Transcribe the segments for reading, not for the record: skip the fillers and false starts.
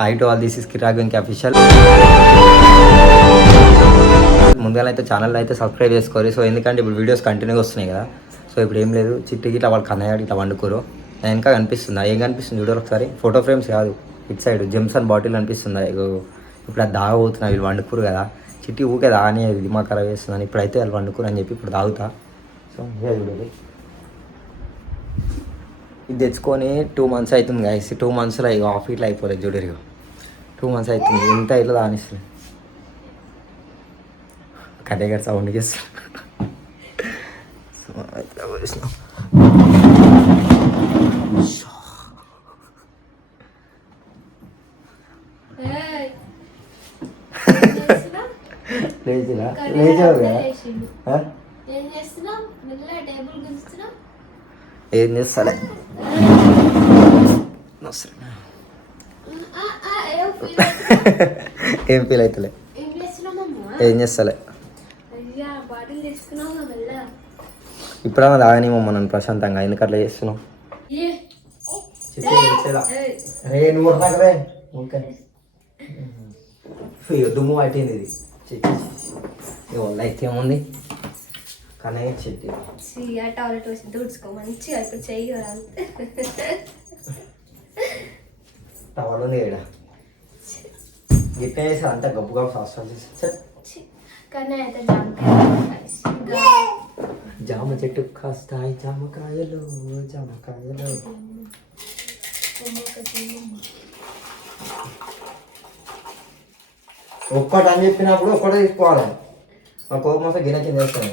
Hi to all, this is Kiraak Venky official. ముందుగా అయితే channel అయితే సబ్స్క్రైబ్ చేసుకోరు. సో ఎందుకంటే ఇప్పుడు వీడియోస్ కంటిన్యూగా వస్తున్నాయి కదా. సో ఇప్పుడు ఏం లేదు, చిట్టికి ఇట్లా వాళ్ళ కన్నయ్య ఇట్లా వండుకోరు. నేను ఇంకా కనిపిస్తుందా? ఏం కనిపిస్తుంది చూడరు ఒకసారి. ఫోటో ఫ్రేమ్స్ కాదు, ఇట్ సైడ్ జెమ్సన్ బాటిల్ కనిపిస్తుందా? ఇప్పుడు అది తాగబోతున్నా. వీళ్ళు వండుకోరు కదా. చిట్టి ఊకే తాగని దిమాగ్ ఖరాబ్ చేస్తుందని ఇప్పుడైతే వాళ్ళు వండుకోరు అని చెప్పి ఇప్పుడు తాగుతా. సో ఇదే చూడదు. ఇది తెచ్చుకొని 2 months అవుతుంది గాయస్. 2 monthsలో ఇక హాఫ్ ఇట్లా అయిపోలేదు చూడరు. 2 months అవుతుంది. ఎంత ఇట్లా దానిస్తుంది కదే గారు సౌండ్ చేస్తా. లేచినా లేచావు కదా. ఏం చేస్తాలే, ఏం ఫీల్ అవుతలే, ఏం చేస్తలే. ఇప్పుడన్నా తాగనిమమ్మ నన్ను ప్రశాంతంగా. ఎందుకు అట్లా చేస్తున్నావు? దుమ్ము పట్టింది ఇది. అయితే ఏముంది కానీ చెట్టు టాయిలెట్ వచ్చి దూడ్చుకో మంచిగా. ఇప్పుడు చెయ్యి టవల్ ఉంది ఇక్కడ. గిట్టే చేసి అంతా గబ్బు గబ్బు సాస్ట్రాలు చేసి. కానీ అయితే జామ చెట్టు కాస్తాయి జామకాయలు జామకాయలు. ఒక్కటి అని చెప్పినప్పుడు ఒక్కటే తీసుకోవాలి. మా కోపం వస్తే గిన్నె కింద వేస్తాను.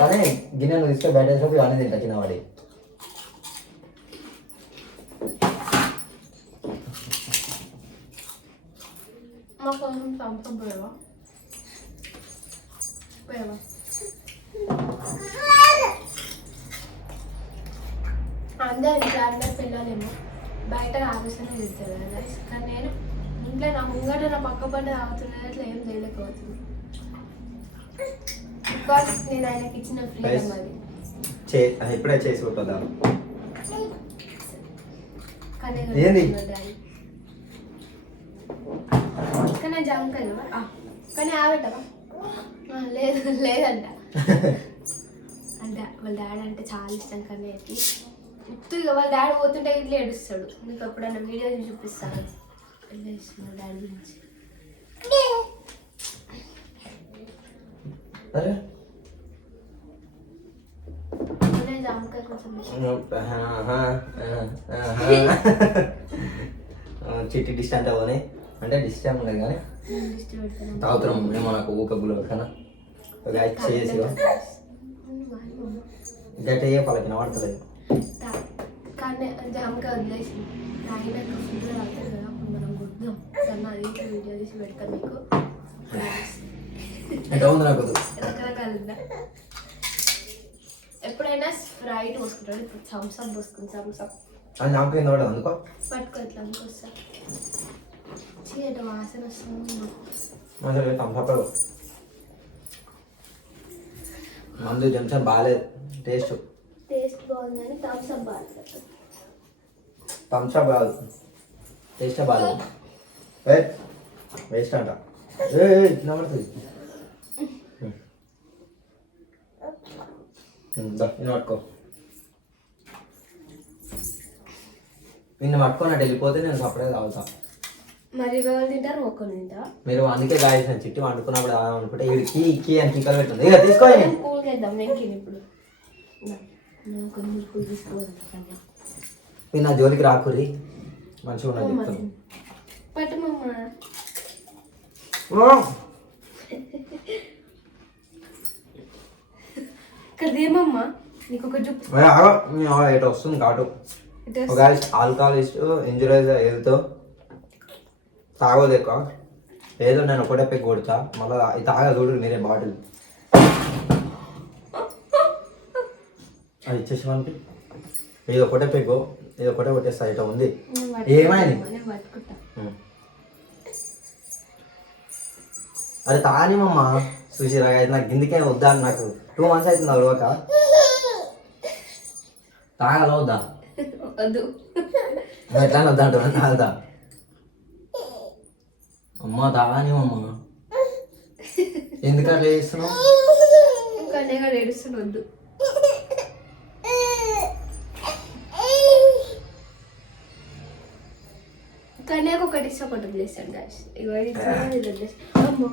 కానీ గిన్నె నువ్వు తీసుకొని బయట వేసినప్పుడు అన్నీ తింటా కింద వాడి. అందరు ఇంట్లో అందరు పిల్లలేమో బయట ఆలోచన తింటారు కదా. కానీ నేను ఇంట్లో నా ముంగట నా పక్క పడ్డ ఆగుతున్నది అట్లా ఏం చేయలేకపోతుంది. బికాస్ నేను ఆయనకి ఇచ్చిన ఫ్రీడమ్ అది. ఇప్పుడే చేసి కొట్టదా కానీ కానీ జామకాయ కానీ ఆవేటవా లేదు లేదంట. అంటే వాళ్ళ డాడీ అంటే చాలా ఇష్టం కన్నయ్యకి. ఇక వాళ్ళ డాడీ పోతుంటే ఇట్లా ఏడుస్తాడు. నీకు ఎప్పుడైనా వీడియో చూపిస్తాను వాళ్ళ డాడీ గురించి. జామకాయ కొంచెం చిట్టి డిస్టెంట్ అవ్వని అంటే డిస్టెంట్ లేదు కానీ తాగుతున్నాం మేము మనకు ఊకబ్బులు కన్నా చేసి గట్టి పలకిన పడతలేదు. కానీ జామకాయ వదిలేసి తాగినాక ఫుడ్ తాగుతారు కదా. అప్పుడు మనం గుర్తున్నాం సన్న అది వీడియో తీసి పెడతాను మీకు. రకరకాలుగా ఎప్పుడైనా స్ప్రైట్ పోసుకుంటాడు. ఇప్పుడు థమ్స్అప్ పోసుకుని థమ్స్అప్ అందుకో పట్టుకో ఎట్లా అనుకొస్తా. చీట వాసన వస్తుంది. మందు జంక్షన్ బాగాలేదు. టేస్ట్ బాగుంది కానీ థమ్స్అప్ బాగాలేదు. థమ్స్అప్ కాదు, టేస్ట్ బాగాలేదు. వేస్ట్ అంట. పడుతుంది పట్టుకో. నిన్ను పట్టుకున్నట్టు వెళ్ళిపోతే నేను అప్పుడే తాగుతా. మరి తింటారు ఒక్కరు తింటా. మీరు అందుకే గాయసిన చిట్టి వండుకున్నప్పుడు అనుకుంటే కీ కీ అని టీకలు పెట్టింది. ఇక తీసుకోండి. కూల్కేద్దాం నేను ఇప్పుడు తీసుకోవాలి. మీరు నా జోలికి రాకురి. మంచిగా ఉన్నది చెప్తాను. పట్టమమ్మ ఇక్కడ ఏమమ్మా నీకు ఒక ఎటు వస్తుంది కాటు. ఆల్కహాలిస్ట్ ఇంజురీస్ ఏదో తాగోదు ఎక్కువ. ఏదో నేను ఒకటే పెగ్ కొడతా. మళ్ళీ ఇది తాగా చూడు మీరే బాటిల్ అది ఇచ్చేసి మనకి. ఇది ఒకటే పెగ్గు, ఇది ఒకటే కొట్టేస్తా. ఇట్లా ఉంది ఏమైంది? అరే తానిమమ్మా చూసిరా. నాకు గిందికే వద్దా. నాకు 2 months అవుతుంది అలవాక. తాగాల వద్దా? వద్దు. ఎట్లా వద్దా అంటున్నా. తాగుతా అమ్మ దాని అమ్మ ఎందుకు అట్లా చేస్తున్నావు? కన్నయ్య ఏడుస్తుండొద్దు. కన్నయ్యకు ఒకటి ఇస్తే ఒకటి వదిలేస్తాను గాయస్. అమ్మో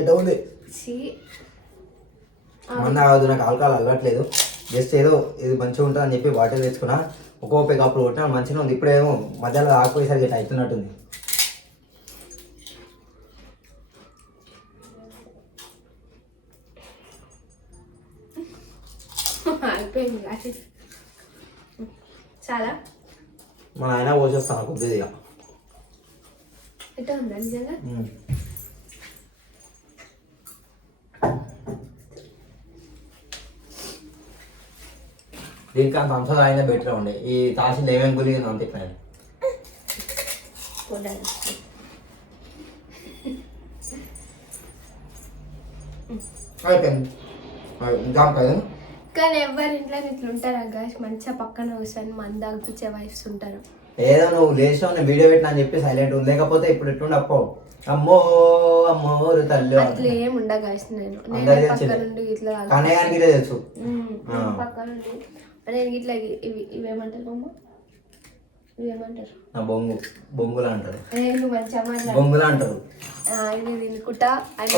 ఎట్లా ఉంది? మంద కాదు, నాకు ఆల్కహాల్ అలవాట్లేదు. జస్ట్ ఏదో ఇది మంచిగా ఉంటుంది అని చెప్పి బాటిల్ తెచ్చుకున్నా. ఒక్కో పెగ్ అప్పుడు కొట్టినా మంచిగా ఉంది. ఇప్పుడేమో మధ్యలో ఆగిపోయేసరికి ఇట్లా అవుతున్నట్టుంది. అయిపోయింది అది చాలా. మా నాయన పోసేస్తాను కొద్దిగా. ఎట్లా ఉందా నిజంగా? దీనికి అంత అంశం అయినా బెటర్ ఉండే. ఈ తాసింది ఏమేమి గులిగింది అంత ఇక్కడ అయిపోయింది. జామకాయ కానీ ఎవరి ఇంట్లో ఇట్లా ఉంటారా గాయస్? మంచిగా పక్కన కూర్చొని మంద అగ్గిచ్చే వైఫ్స్ ఉంటారు. ఏదో నువ్వు లేచావు నేను వీడియో పెట్టినా అని చెప్పి సైలెంట్ ఉంది. లేకపోతే ఇప్పుడు ఎట్టుండి అప్పో అమ్మో అమ్మో తల్లి అట్లా ఏమి ఉండ గాయస్. నేను పక్క నుండి ఇట్లా కనయానికి తెలుసు. పక్క నుండి నేను ఇట్లా ఇవేమంటారు అమ్మ? ఇవేమంటారు? బొంగులు అంటారు. నువ్వు మంచిగా మాట్లాడు. బొంగులు అంటారు. ఇది తినుకుంటా అని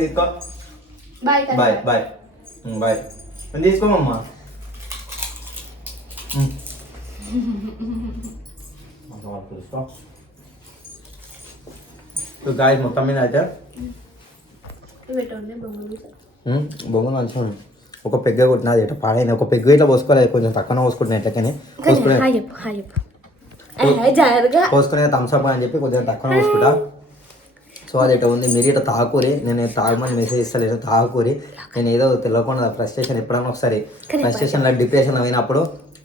తీసుకో. Bye bye bye bye. తీసుకోమమ్మా. గాయ మొత్తం మీద అయితే బొంగులు మంచిగా ఉంది. ఒక పెగ్గ కొట్టినది ఇట్లా పాడైన ఒక పెగ్గు ఇట్లా పోసుకోలేదు, కొంచెం తక్కువ పోసుకుంటున్నా ఎట్లకని పోసుకునే థమ్స్అప్ అని చెప్పి కొంచెం తక్కువ పోసుకుంటా. సో అది ఇట్లా ఉంది. మీరు ఇట్లా తాకూరి, నేను తాగమని మెసేజ్ ఇస్తలేదు, తాకూరి. నేను ఏదో తెలియకుండా ఫ్రస్ట్రేషన్ ఎప్పుడన్నా ఒకసారి ఫ్రస్ట్రేషన్లో డిప్రెషన్ అయినప్పుడు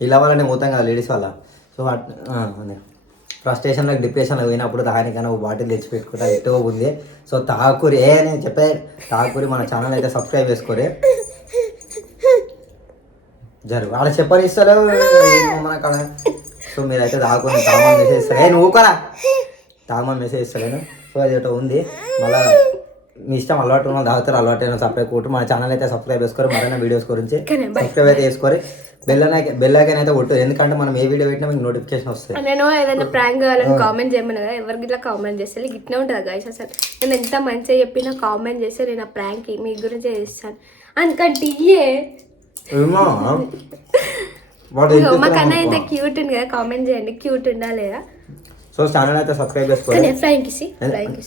ఇలా వాళ్ళనే పోతాం కదా లేడీస్ వల్ల. సో ఫ్రస్ట్రేషన్లో డిప్రెషన్లో పోయినప్పుడు దానికైనా ఒక బాటిల్ తెచ్చి పెట్టుకుంటా ఎక్కువ ఉంది. సో తాకూరి నేను చెప్పే తాకూరి. మన ఛానల్ అయితే సబ్స్క్రైబ్ చేసుకోరి. జరుగు అలా చెప్పని ఇస్తలేవు మన. సో మీరైతే తాకూరి తాగమని మెసేజ్ ఇస్తలే, నువ్వు కూడా తాగమని మెసేజ్ ఇస్తలేను. సో అది ఒకటి ఉంది. మళ్ళీ మీ ఇష్టం, అలవాటు ఉన్న తాగుతారు, అలవాటు అయినా సపరేట్ కొట్టు. మన ఛానల్ అయితే సబ్స్క్రైబ్ చేసుకోరు. మరైనా వీడియోస్ గురించి సబ్స్క్రైబ్ అయితే చేసుకోరు. బెల్లైకన్ అయితే కొట్టు, ఎందుకంటే మనం ఏ వీడియో పెట్టినా మీకు నోటిఫికేషన్ వస్తుంది. నేను ఏదైనా ప్రాంక్ కావాలని కామెంట్ చేయమని కదా, ఎవరికి ఇట్లా కామెంట్ చేస్తే ఇట్లా ఉంటుంది గాయస్. అసలు నేను ఎంత మంచిగా చెప్పినా కామెంట్ చేస్తే నేను ఆ ప్రాంక్ మీ గురించి చేస్తాను. అందుకంటే మా కన్నా ఇంత క్యూట్ ఉంది కదా, కామెంట్ చేయండి క్యూట్ ఉందా లేదా. సో ఛానల్ అయితే సబ్స్క్రైబ్ చేసుకోండి. ఫ్లయింగ్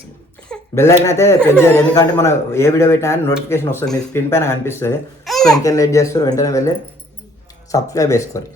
బెల్ ఐకాన్ అయితే ప్రెస్ చేయాలి, ఎందుకంటే మనం ఏ వీడియో పెట్టినా నోటిఫికేషన్ వస్తుంది, మీ స్క్రీన్ పైన కనిపిస్తుంది. సో ఇంకేం లేట్ చేస్తారు, వెంటనే వెళ్ళి సబ్స్క్రైబ్ చేసుకోండి.